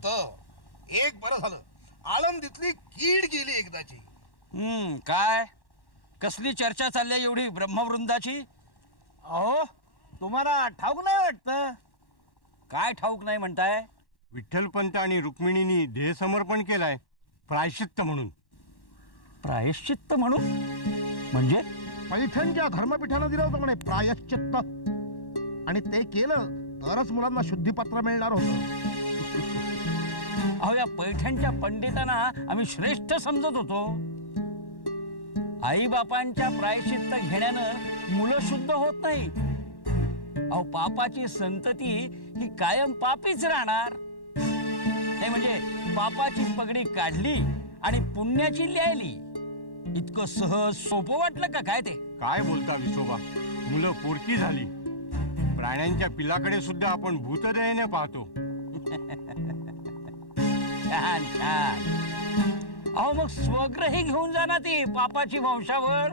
संत, एक बरं झालं, आळंदीतली कीड गेली एकदाची. काय कसली चर्चा चालली एवढी ब्रह्मवृंदाची? अहो तुम्हाला ठाऊक नाही वाटतं? काय ठाऊक नाही म्हणताय? विठ्ठलपंत आणि रुक्मिणींनी देहसमर्पण केलाय प्रायश्चित्त म्हणून. प्रायश्चित्त म्हणून म्हणजे? पैठणच्या धर्मपीठानं दिलं होतं म्हणे प्रायश्चित्त, आणि ते केलं तरच मुलांना शुद्धीपत्र मिळणार होतं. अहो या पैठणच्या पंडितांना आम्ही श्रेष्ठ समजत होतो. आई बापांच्या प्रायश्चित्त घेण्यानं मुलं शुद्ध होत नाही. अहो पापाची संतती ही कायम पापीच राहणार. नाही म्हणजे पापाची पगडी काढली आणि पुण्याची लिहायली, इतकं सहज सोपं वाटलं का काय ते? काय बोलता विसोबा, मुलं पोरकी झाली. प्राण्यांच्या पिलाकडे सुद्धा आपण भूतदयेने पाहतो. छान छान. अहो मग स्वग्रही घेऊन जा ना ती पापाची वंशावळ.